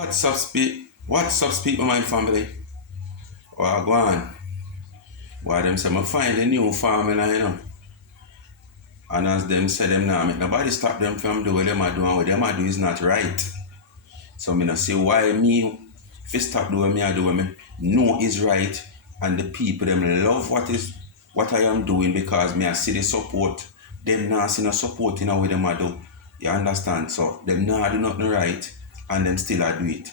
What's up, speak my mind family? Oh, go on. Why them say, I find a new formula, And as them say them now, make nobody stop them from doing what them are doing. What them are doing is not right. So I not see why me, if you stop doing me, I do what me know is right. And the people, them love what I am doing because me I see the support. Them not see no support in what them I do. You understand? So them not do nothing right and them still I do it.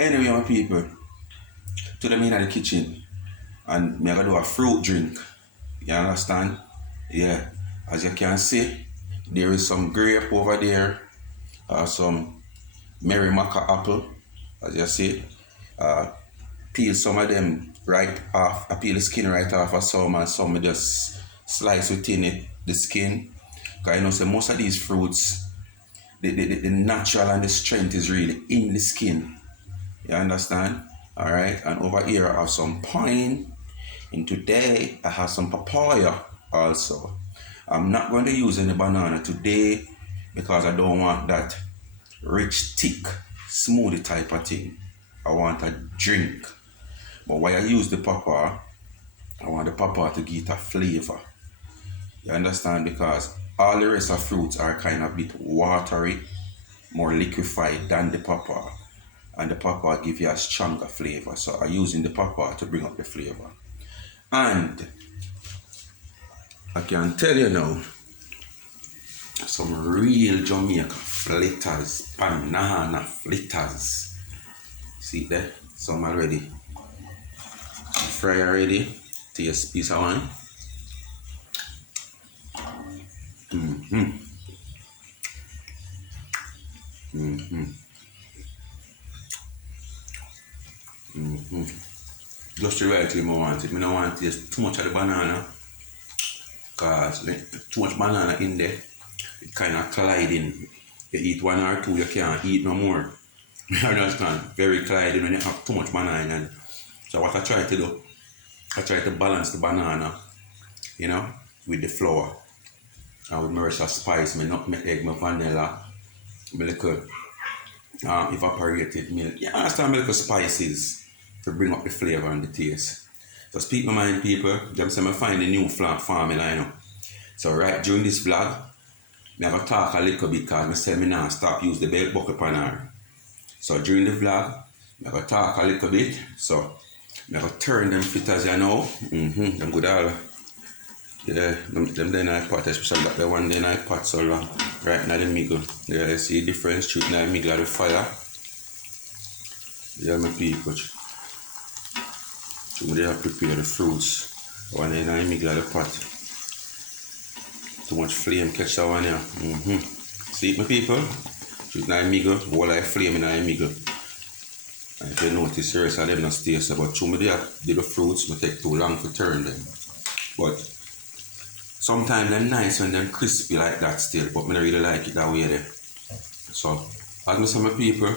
Anyway, my people, to them in the kitchen and me I gotta do a fruit drink. You understand? Yeah. As you can see, there is some grape over there, some Merrimaca apple, as you see. Uh, Peel some of them right off. I peel the skin right off of some and some just slice within it, the skin. Because you know, so most of these fruits, the natural and the strength is really in the skin. You understand? All right. And over here, I have some pine. And today, I have some papaya also. I'm not going to use any banana today because I don't want that rich, thick, smoothie type of thing. I want a drink. But why I use the papaya, I want the papaya to give it a flavor. You understand? Because all the rest of fruits are kind of a bit watery, more liquefied than the papaya. And the papaya give you a stronger flavor. So I'm using the papaya to bring up the flavor. And I can tell you now, some real Jamaica flitters, banana flitters. See there? Some already. Fry already. Taste piece of one. Just the right thing I want it. I don't want to taste too much of the banana. Because too much banana in there, it kind of colliding. You eat one or two, you can't eat no more. You understand? Very colliding when you have too much banana in it. So what I try to do, I try to balance the banana, with the flour. And with my rest of spice, my nutmeg, egg, my vanilla, my little evaporated milk. You understand, my little spices to bring up the flavor and the taste. So speak my mind, people. Them say I find a new formula, So right during this vlog, I have to talk a little bit because I say I now stop use the belt buckle pan her. So during the vlog, I have to talk a little bit. So I have to turn them fritters, Them good all. Yeah, them then I pot, especially that the one then I pot so long. Right now the middle. Yeah, you see the difference, shooting in the middle of the fire. Yeah, my people. So they have prepare the fruits. One in the middle of the pot. Too much flame catch that one here. See it, my people? Shooting in the middle, whole like flame in the middle. And if you notice the rest of them not stay so, but through me they the fruits, it take too long to turn them. But sometimes they're nice when they're crispy like that still, but I don't really like it that way there. So, as I say, my people,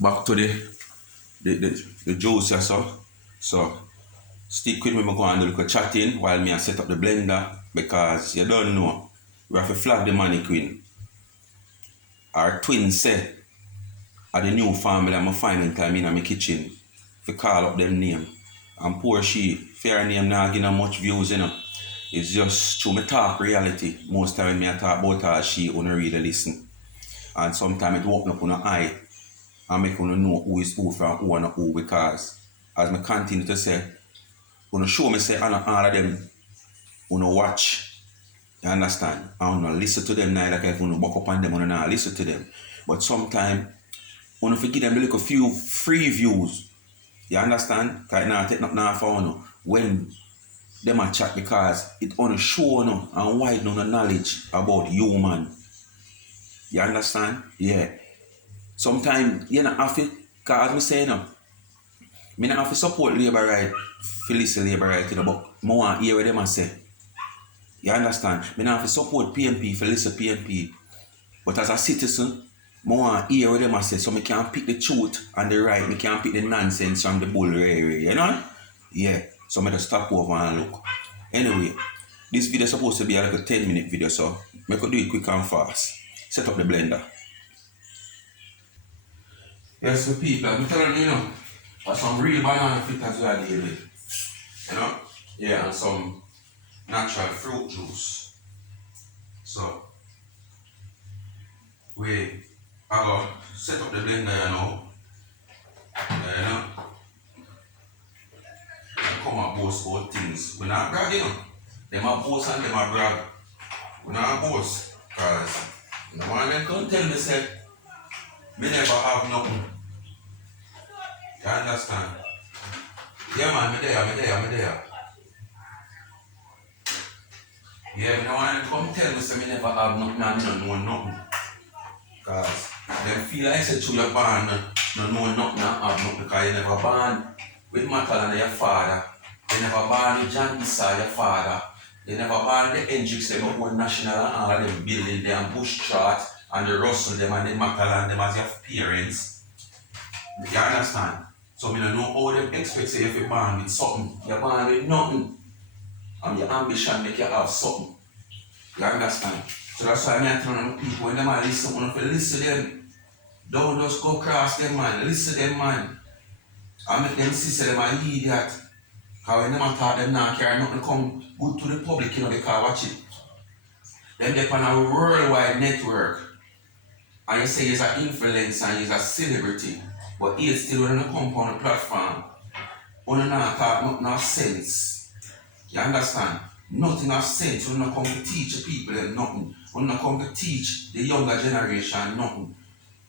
back to the juice here, so stick with me, I'm going to do a little chatting while I set up the blender, because you don't know, we have to flag the mannequin. Our twin say, at the new family I'm finding time in my kitchen, to call up them name. And poor she, fair name not getting much views, It's just through me talk reality. Most time when I talk about her, she only really listen. And sometimes it open up on her eye and make you know who is who from who and who, because as I continue to say, when show me say all of them watch. You understand? I don't listen to them now, like if you buck up on them, I not listen to them. But sometimes when you give them a little few free views, you understand? Because it not take nothing for when them a chat, because it only show and widen the knowledge about human. You understand? Yeah. Sometimes you not have to, because as I say I not have to support labor right, for listen labor right, but I want to hear what them a say. You understand? I not have to support PMP for listen PMP. But as a citizen, I want to hear what them a say, so I can pick the truth and the right, I can pick the nonsense from the bull area, Yeah. So I just stop over and look. Anyway, this video is supposed to be like a 10-minute video, so I could do it quick and fast. Set up the blender. Yes, the people, I'm telling you, there's some real banana fritters we are dealing with. You know? Yeah, and some natural fruit juice. So, we are set up the blender, you know, and come and boast about things. We're not bragging, Them are boast and them are brag. We're not boast. Because no one them can tell me, say, me never have nothing. You understand? Yeah, man, me there. Yeah, no one come tell me, say, me never have nothing and me don't know nothing. Because them feel like say through your born, no know nothing and have nothing because you never born with Matal and your father. You never born with John Issa, your father. You never born the Hendrix, them own national and all of them building them Bush Chart and the Russell them and the Matal and them as your parents. You understand? So me don't know how them expect say if you born with something. You're born with nothing. And your ambition make you have something. You understand? So that's why I'm telling people when them are listen, when you listen to them, don't just go cross them, man. Listen to them, man. I make them see say them are idiot. Because when them are taught them now carry nothing come good to the public, because watch it. Them they on a worldwide network. And you say he's an influencer and he's a celebrity. But he still when you come on the platform. You don't talk nothing of sense. You understand? Nothing of sense. You don't come to teach the people nothing. You don't come to teach the younger generation nothing.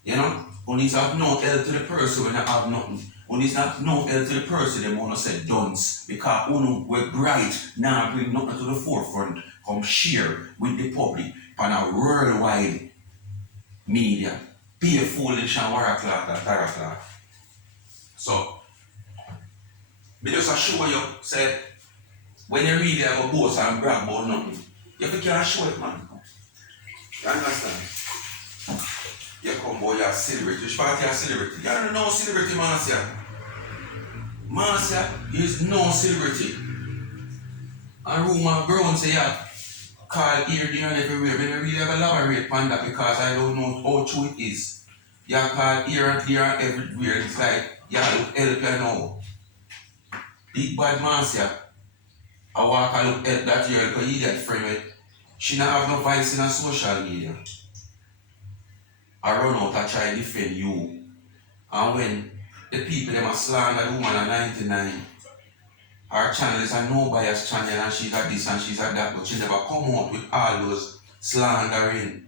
You know? When it's have no help to the person when you have nothing. When it's not no help to the person, they want to say dunce. Because we're bright, now bring nothing to the forefront. Come share with the public on a worldwide media. Be a foolish and warrior clock and terror clock. So, me just assure you, say, when you really have a boast and brag about nothing, you can't show it, man. You understand? You come boy, you're a celebrity. Which part you're a celebrity? You don't know celebrity, Marcia. Marcia is no celebrity. And rumor Brown say you call here, there, and everywhere. But I really have elaborate on that because I don't know how true it is. You call here and there and everywhere. It's like you look help you now. Big bad Marcia. I walk and look help that girl because you get friend with. She not have no voice in her social media. I run out and try to defend you. And when the people them are slander the woman at 99, her channel is a no bias channel and she's at this and she's at that, but she never come out with all those slandering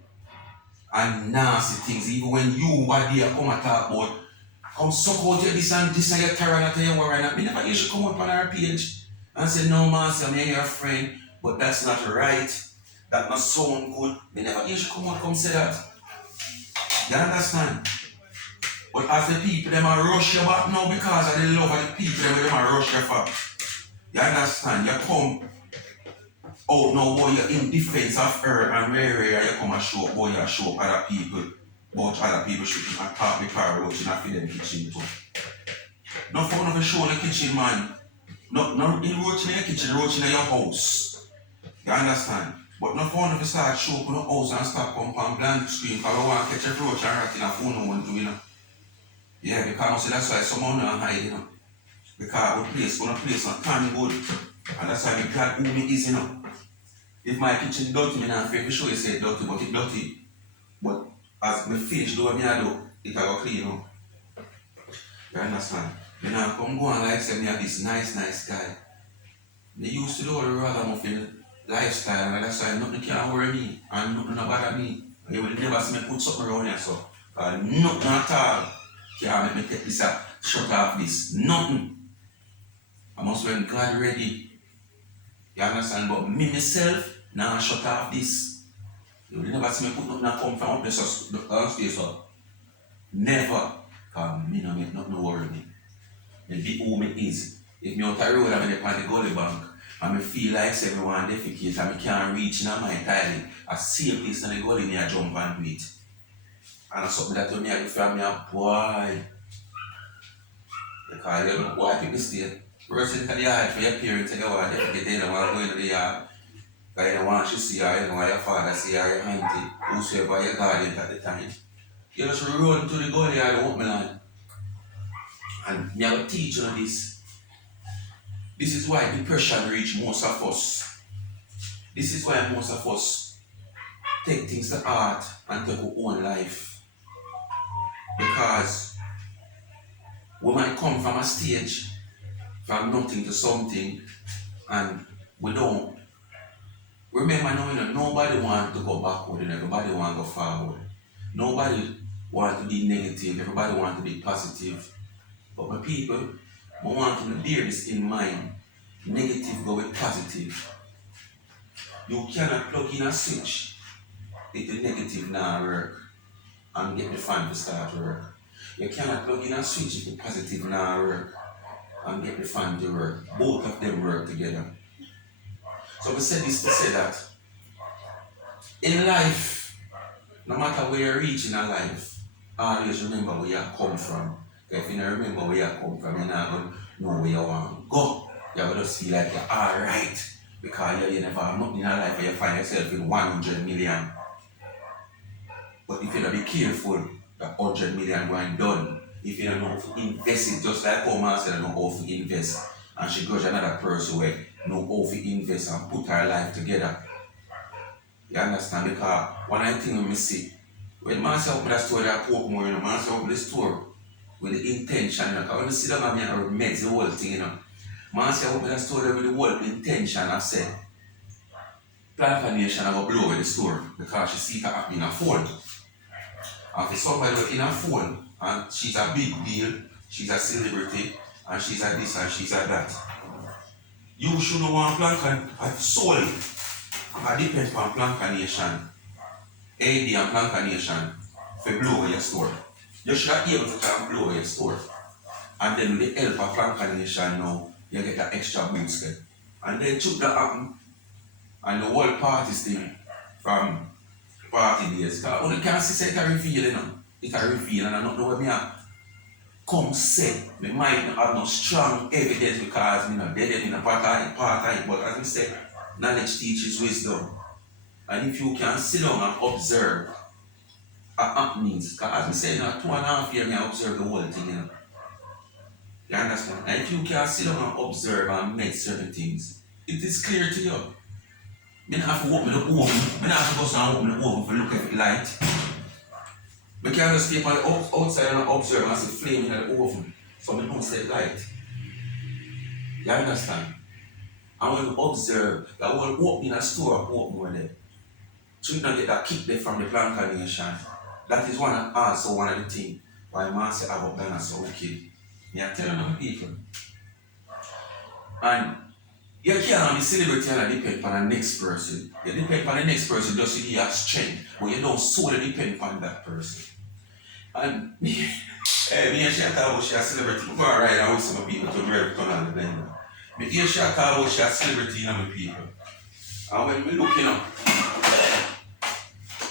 and nasty things. Even when you are there come and talk about, come suck out your this and your carrot and your worry. Me never you should come up on her page and say, no man, I'm your friend, but that's not right. That not sound good. Me never you should come out come say that. You understand? But as the people, them are rush you back now because of the love of the people, them are rush you for. You understand? You come out now, boy, you're in defense of her and where you come and show up, boy, you show up other people, but other people should and talk with her roach and feed them kitchen too. No fun of a show in the kitchen, man. No in roach in the kitchen, roach in your house. You understand? But no fun of a start show up in the house and start come on blank screen because I want to catch a roach and rat in a phone no one do, Yeah, because I say that's why someone not hide, Because we place on tan good. And that's why I'm glad who me is, If my kitchen dirty, I'm not afraid to show you say dirty, but it's dirty. But as me finish do what I do, it will go clean, You understand? Me now come go and like say me are this nice guy. They used to do all the ragamuffin lifestyle and that's why nothing can worry me and nothing bother me. And you will never see me put something around here so. Because nothing at all can make me take this up, shut off this. Nothing. I must when God ready. You understand? But me myself, now shut off this. You will never see me put nothing that come from up there so. Never. Because me no make nothing worry me. Me be who me is. If me out the road and I'm on the gully bank and me feel like everyone defecate and me can't reach in my toilet, I see a place in the gully and I jump and do it. And that's something that me I do for me a boy. Because you don't boy people stay. First into the yard for your parents and you want to get in and want to go into the yard. Because you don't want you see her, you don't want your father see her, your auntie, whosoever your guardian at the time. You just run to the gully and open land. And me have to teach you this. This is why depression reach most of us. This is why most of us take things to heart and take our own life. Because we might come from a stage from nothing to something and we don't. Remember now, nobody wants to go backward and everybody wants to go forward. Nobody wants to be negative, everybody wants to be positive. But my people, I want you to bear this in mind. Negative go with positive. You cannot plug in a switch if the negative now work and get the fan to start work. You cannot plug in a switch if the positive now work and get the fan to work. Both of them work together. So we said this to say that in life, no matter where you reach in a life, always remember where you come from. If you don't remember where you come from, you're not going to know where you want to go. You're going to feel like you're alright. Because you never have nothing in a life where you find yourself with 100 million. But if you don't be careful, that 100 million going done. If you don't know how to invest it, just like how man said, I don't know how to invest. And she goes another person where know how to invest and put her life together. You understand? Because one of the things we see, when man say open that store, I poke more, man say open the store with the intention. Because when you sit down and meds the whole thing, man say open that store with the whole intention of say, Planka Nation I go blow away the store because she see that happening in a phone. And for somebody in a phone, and she's a big deal, she's a celebrity, and she's a this and she's a that. You should know one Planka soul. It depends on Planka Nation, AD and Planka Nation, for blow away your store. You should be able to come blow away your store. And then with the help of Planka Nation now, you get that extra boost. And then took that happen. And the whole party thing from party days. Because when you can't see it's a reveal, it's a reveal, and I don't know where I come say. I might not have no strong evidence because I'm not dead in a part of it, but as I said, knowledge teaches wisdom. And if you can sit down and observe happenings, because as I said, 2.5 years I observe the whole thing. You understand? And if you can sit down and observe and make certain things, it is clear to you. I don't have to open the oven. I don't have to go and open the oven for look at the light. I can just stay on the outside and observe and see flame in the oven. So I don't see light. You understand? And when you observe, that will open in a store, open more there. So you don't get that kick there from the Planka Nation. That is also one of the things why man say about Ghana so wicked. I tell you people. And you can't be celebrity and depend on the next person. You depend on the next person just to give you strength, but you don't solely depend on that person. And me and she talk about she a celebrity. Go right now with some people to really turn on the blender. Me hear she talk about she a celebrity in my people. And when me looking up,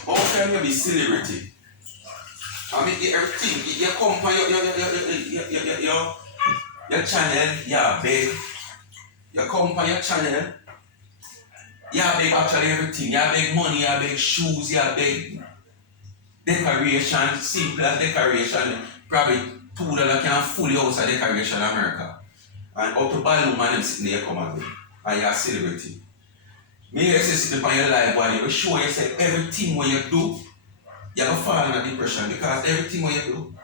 how can you be celebrity? I mean everything, you come from your channel, you're big. You come on your channel, you have big actually everything. You have big money, you have big shoes, you have big decoration, simple as decoration. Probably $2 can fully house a decoration in America. And out to balloon man them sitting there come again. And you're a celebrity. Me you say sitting on your life body, we show you say everything what you do, you're gonna fall in a depression because everything what you do,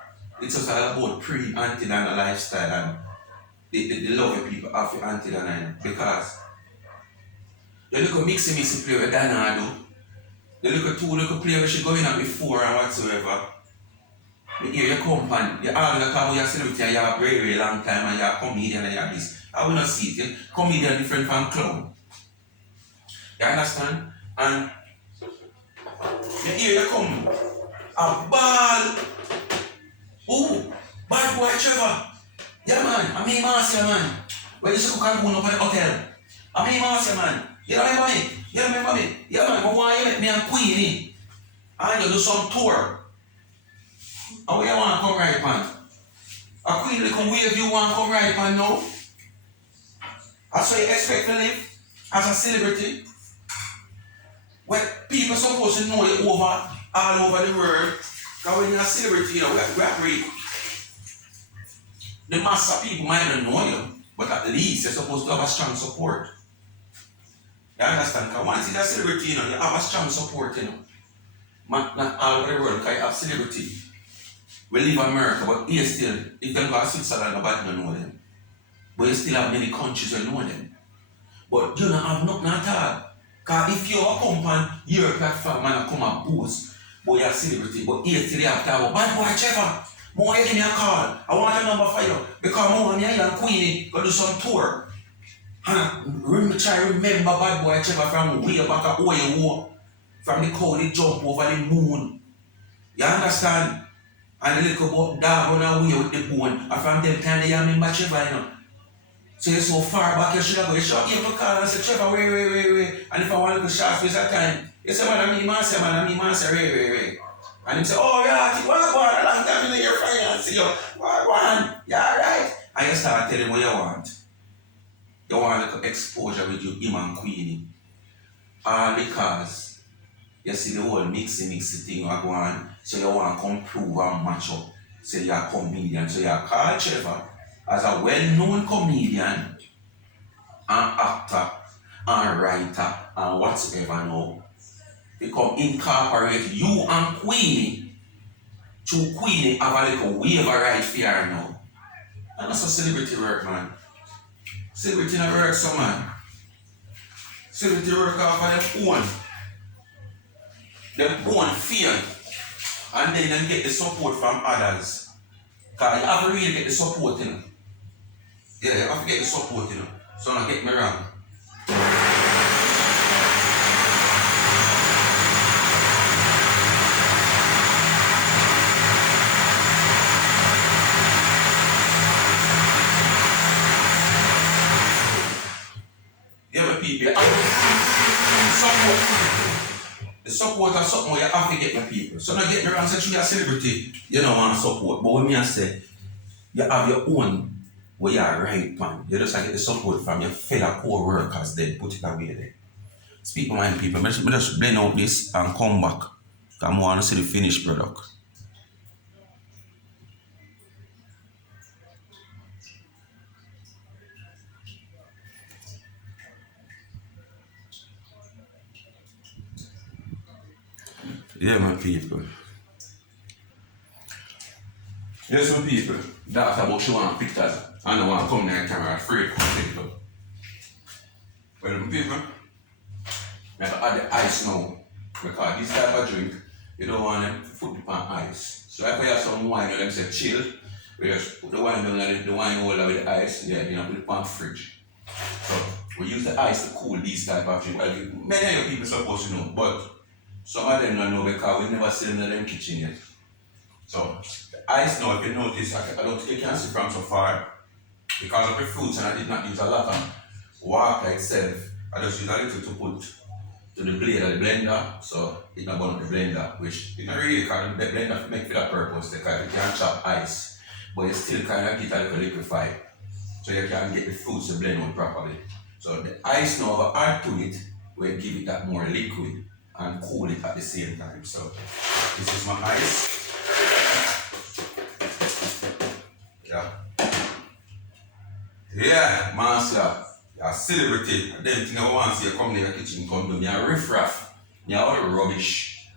it's just all about pre-anti and lifestyle and the love of people have to anti and because you look at mixy play with Dana do. You look at two little play where she going on before and whatsoever. You hear your company, you all the time you celebrity and you have a very, very long time and you are a comedian and you have this. I will not see it. Comedian different from clown. You understand? And you hear you come a ball. Oh, bad boy Trevor. Yeah man, I mean Marcia man. When you cook and go up at the hotel. I mean Marcia man. You remember me? You remember me? Yeah man, I want you let me and Queenie. And you do some tour. And where you want to come right pan? A Queenie come where you want to come right pan now? That's what you expect to live as a celebrity. When people supposed to know you over all over the world. Because when you're a celebrity, we are great. The mass of people might not know you, but at least you're supposed to have a strong support. You understand? Because once you're a celebrity, you have a strong support, Not all over the world can you have celebrity. We live in America, but here still, if them go to Switzerland, nobody don't know them. But you still have many countries that know them. But you don't have nothing at all. Because if you come on your platform and come and boast, but you're a celebrity, but here still you have to have a bad boy Trevor. More you give me a call. I want a number for you. Because more me and Queenie go do some tour. And try remember bad boy Trevor from way back at where you were. From the cow they jump over the moon. You understand? And the little dog run away with the bone. And from them time they remember Trevor, So you're so far back, you should have go. You should have given a call and say, Trevor, wait. And if I want to go short space that time, you say, man, I say, wait. And he say, oh, yeah, I think, what, a long time in your finance, what, yeah, right. And you start telling what you want. You want like exposure with your him and Queenie. All because you see the whole mixy thing you go on. So you want to come prove and match up. So you're a comedian. So you call Trevor as a well-known comedian and actor and writer and whatsoever now. Become incorporate you and Queenie. To Queenie have a little waiver right fear now. And that's a celebrity work, man. Celebrity not work so, man. Celebrity work off of their own. Their own fear. And then them get the support from others. Because you have to really get the support, Yeah, you have to get the support, So don't get me wrong. Yeah, my people. The support is something where you have to get my people. So don't get me wrong, since you're a celebrity, you don't want support. But when I say, you have your own where you are right, man. You just get the support from your fellow co-workers, then put it away there. Speak to my people. I just blend out this and come back. I want to see the finished product. Yeah, my people. Yes, my people. That's about she want pictures. I don't want to come there and camera afraid to take it up. Well, my people, I have to add the ice now. Because this type of drink, you don't want to put it on ice. So if you have some wine, you them say chill. We just put the wine down and the wine holder with the ice, put it on the fridge. So we use the ice to cool these type of things. Well, many of you people supposed to know, but some of them don't know because we never see them in their kitchen yet. So the ice now, if you notice, I don't think you can see from so far because of the fruits and I did not use a lot of water itself. I just use a little to put to the blade of the blender, so it's not going to the blender, which it's not really kind the blender make for that purpose because you can chop ice, but you still kind of get a little liquefied, so you can get the fruits to blend out properly. So the ice now add to it will give it that more liquid and cool it at the same time. So this is my ice. Yeah, master. You're a celebrity. And then thing I want to see you come to your kitchen, come to me, you're riff-raff. You're all rubbish.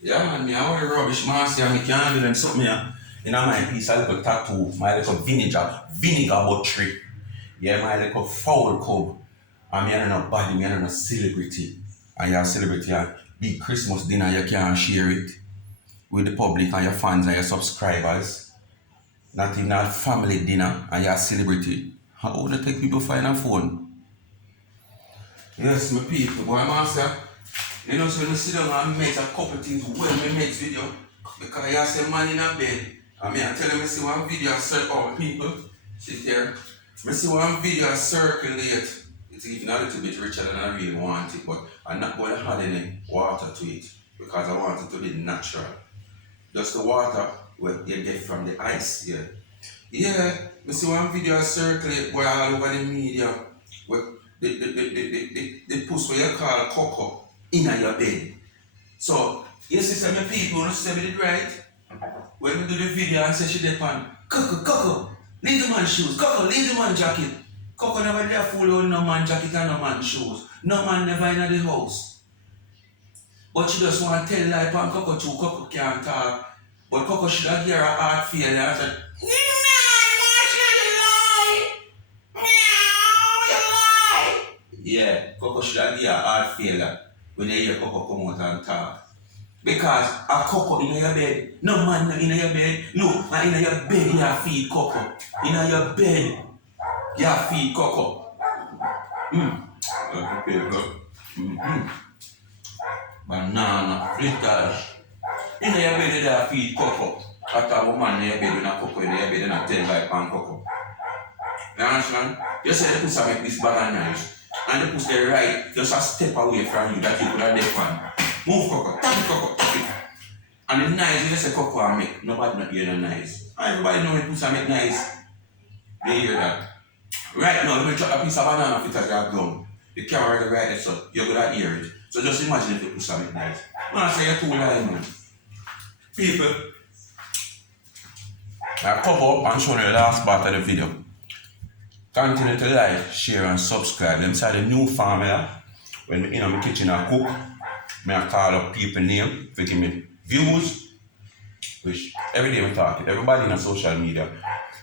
Yeah, man, me all the rubbish, master. I can't do them something here. You know, my piece, a little tattoo, my little vinegar buttery. Yeah, my little foul cub. And me not a body, me not a celebrity. And you're a celebrity, and big Christmas dinner, you can share it with the public and your fans and your subscribers. Not even a family dinner, and you're a celebrity. How would you take people find a phone? Yes, my people, boy, master. You know, so when you sit down and make a couple things well, me make video. Because you say man in a bed. And me I tell them, I see one video I circle all people. Sit there. I see one video I circulate. It's even a little bit richer than I really want it, but I'm not going to add any water to it because I want it to be natural. Just the water what you get from the ice here. Yeah, I see one video I circulate boy all over the media. The puss where you call Coco in your bed. So, you see some people who say it right. When we do the video and say she did pan, Coco, leave the man shoes, Coco, leave the man jacket. Coco never there fool with no man jacket and no man shoes. No man never in the house. But she just want to tell lie pan Coco too, Coco can't talk. But Coco should have given her heart failure and said, yeah, Coco should have given her heart failure when you hear Coco come out and talk. Because a Coco in your bed, no man in your bed, no, and in your bed you feed Coco. In your bed, you feed Coco. Banana, fritters. In your bed you feed Coco. After a woman in your bed, you Coco in your bed, and I tell like pan Coco. You understand? You say the pussy make this bag and nice. And the pussy right, just a step away from you that you could have deaf one. Move Coco, tap it Coco, tap it. And the nice, you just say Coco and make. Nobody not hear no nice. Everybody know the pussy make nice. They hear that. Right now, let me drop a piece of banana fit as your gum. The camera is right there, so you're gonna hear it. So just imagine if the pussy make nice. Man, I say you're too lying, man. People, I cover up and show you the last part of the video. Continue to like, share and subscribe. Them say the new formula. When me in my kitchen I cook, I call up people name to give me views. Which every day we talk, everybody in social media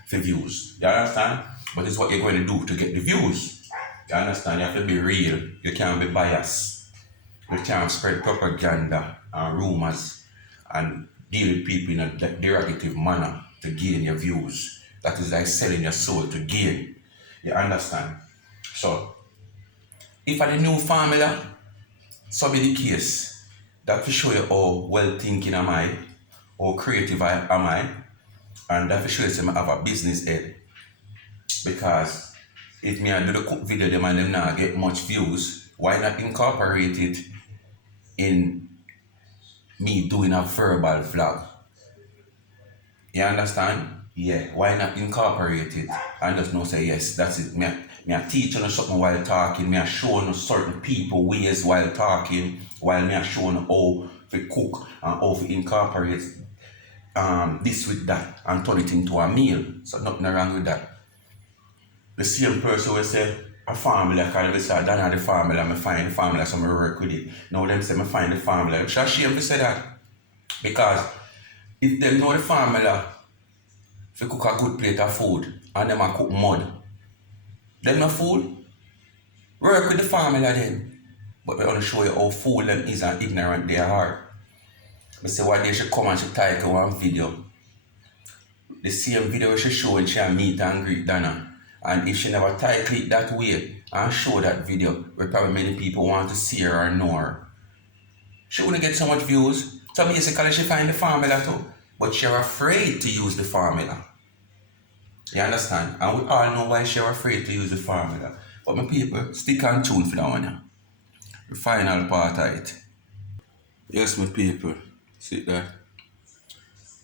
for views. You understand? But it's what you're going to do to get the views. You understand? You have to be real. You can't be biased. You can't spread propaganda and rumors and deal with people in a derogative manner to gain your views. That is like selling your soul to gain. You understand? So, if I the new formula, so be the case, that will show you how well thinking am I, how creative am I, and that will show you that I have a business head. Because if me I do the cook video them and them not get much views, why not incorporate it in me doing a verbal vlog? You understand? Yeah, why not incorporate it and just know say yes, that's it. Me I teach you something while talking, me I show you certain people ways while talking, while me I show you how to cook and how to incorporate this with that and turn it into a meal. So nothing wrong with that. The same person will say a formula, because they say I don't have the formula, I find the formula, so I work with it. Now them say I find the formula. It's a shame to say that. Because if they know the formula to cook a good plate of food and them a cook mud, them no fool. Work with the formula then. But they only show you how fool them is and ignorant they are. I say one day she come and she title one video. The same video she show when she a meet and greet Donna. And if she never title it that way and show that video, where probably many people want to see her or know her, she wouldn't get so much views. So basically she find the formula too. But she's afraid to use the formula. You understand? And we all know why she's afraid to use the formula. But my people, stick and tune for that one. Yeah? The final part of it. Yes, my people. See that?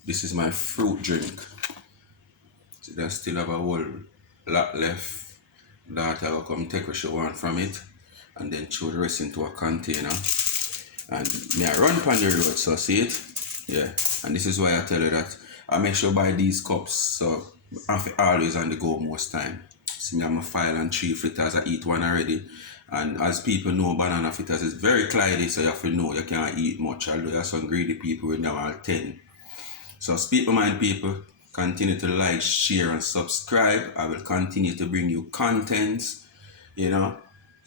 This is my fruit drink. See that? Still have a whole lot left. Daughter will come take what she want from it. And then throw the rest into a container. And me I run on the road, so see it? Yeah. And this is why I tell you that I make sure buy these cups, so I'm always on the go most time. See me, I'm a 5 and 3 fritters, I eat one already. And as people know, banana fritters is very cloudy, so you have to know you can't eat much, although there's some greedy people with now are 10. So speak my mind, people. Continue to like, share and subscribe. I will continue to bring you contents, you know.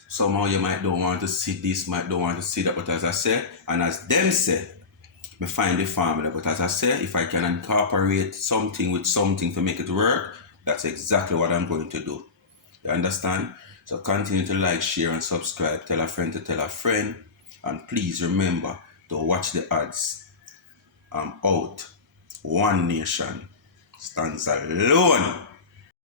Somehow you might don't want to see this, might don't want to see that, but as I say, and as them say, me find the formula. But as I say, if I can incorporate something with something to make it work, that's exactly what I'm going to do. You understand? So continue to like, share and subscribe. Tell a friend to tell a friend. And please remember to watch the ads. I'm out. One nation stands alone.